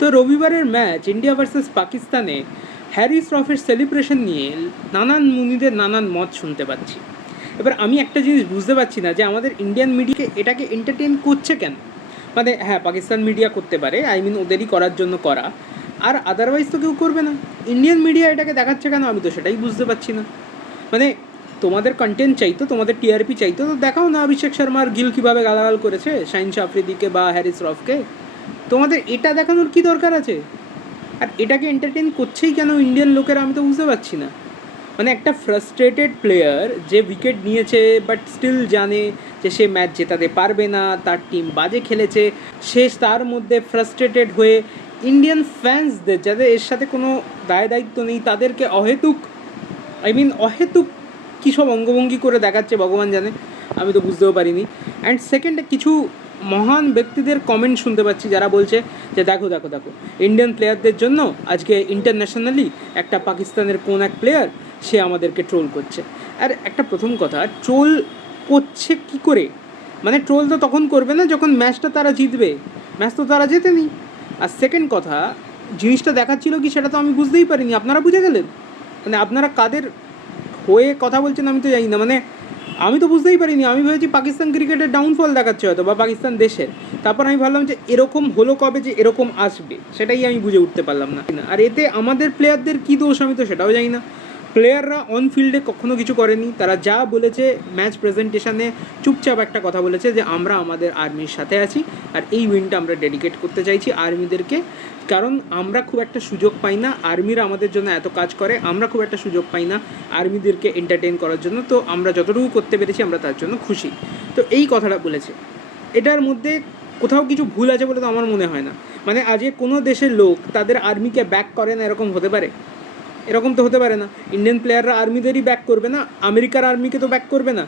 তো রবিবারের match India versus পাকিস্তানে হ্যারি শ্রফের সেলিব্রেশন নিয়ে নানান মুনিদের নানান মত শুনতে পাচ্ছি। এবার আমি একটা জিনিস বুঝতে পারছি না যে আমাদের ইন্ডিয়ান মিডিয়া এটাকে এন্টারটেন করছে কেন। মানে হ্যাঁ, পাকিস্তান মিডিয়া করতে পারে, ওদেরই করার জন্য করা, আর আদারওয়াইজ তো কেউ করবে না। ইন্ডিয়ান মিডিয়া এটাকে দেখাচ্ছে কেন, আমি তো সেটাই বুঝতে পারছি না। মানে তোমাদের কন্টেন্ট চাইতো, তোমাদের টিআরপি চাইতো, তো দেখাও না অভিষেক শর্মার গিল কীভাবে গালাগাল করেছে শাহিন আফ্রিদিকে বা হ্যারি শ্রফকে। তোমাদের এটা দেখানোর কী দরকার আছে? আর এটাকে এন্টারটেন করছেই কেন ইন্ডিয়ান লোকেরা, আমি তো বুঝতে পারছি না। মানে একটা ফ্রাস্ট্রেটেড প্লেয়ার যে উইকেট নিয়েছে বাট স্টিল জানে যে সে ম্যাচ জেতাতে পারবে না, তার টিম বাজে খেলেছে, সে তার মধ্যে ফ্রাস্ট্রেটেড হয়ে ইন্ডিয়ান ফ্যান্সদের যাদের এর সাথে কোনো দায় দায়িত্ব নেই তাদেরকে অহেতুক অহেতুক কী সব অঙ্গভঙ্গি করে দেখাচ্ছে ভগবান জানে, আমি তো বুঝতেও পারিনি। অ্যান্ড সেকেন্ডে কিছু মহান ব্যক্তিদের কমেন্ট শুনতে পাচ্ছি যারা বলছে যে দেখো দেখো দেখো ইন্ডিয়ান প্লেয়ারদের জন্য আজকে ইন্টারন্যাশনালি একটা পাকিস্তানের কোন এক প্লেয়ার সে আমাদেরকে ট্রোল করছে। আর একটা প্রথম কথা, ট্রোল করছে কি করে? মানে ট্রোল তো তখন করবে না যখন ম্যাচটা তারা জিতবে, ম্যাচ তো তারা জেতেনি। আর সেকেন্ড কথা, জিনিসটা দেখাচ্ছিল কি সেটা তো আমি বুঝতেই পারিনি, আপনারা বুঝে গেলেন? মানে আপনারা কাদের হয়ে কথা বলছেন আমি তো জানি না, মানে আমি তো বুঝতেই পারিনি। আমি ভেবেছি পাকিস্তান ক্রিকেটের ডাউনফল দেখাচ্ছে হয়তো, বা পাকিস্তান দেশের। তারপর আমি ভাবলাম যে এরকম হলো কবে যে এরকম আসবে, সেটাই আমি বুঝে উঠতে পারলাম না। আর এতে আমাদের প্লেয়ারদের কী দোষ আমি তো সেটাও জানি না। প্লেয়াররা অন ফিল্ডে কখনো কিছু করেনি, তারা যা বলেছে ম্যাচ প্রেজেন্টেশনে চুপচাপ একটা কথা বলেছে যে আমরা আমাদের আর্মির সাথে আছি আর এই উইনটা আমরা ডেডিকেট করতে চাইছি আর্মিদেরকে, কারণ আমরা খুব একটা সুযোগ পাই না, আর্মিরা আমাদের জন্য এত কাজ করে, আমরা খুব একটা সুযোগ পাই না আর্মিদেরকে এন্টারটেন করার জন্য, তো আমরা যতটুকু করতে পেরেছি আমরা তার জন্য খুশি। তো এই কথাটা বলেছে, এটার মধ্যে কোথাও কিছু ভুল আছে বলে তো আমার মনে হয় না। মানে আজকে কোনো দেশের লোক তাদের আর্মিকে ব্যাক করে না, এরকম হতে পারে? এরকম তো হতে পারে না। ইন্ডিয়ান প্লেয়াররা আর্মিদেরই ব্যাক করবে না, আমেরিকার আর্মিকে তো ব্যাক করবে না।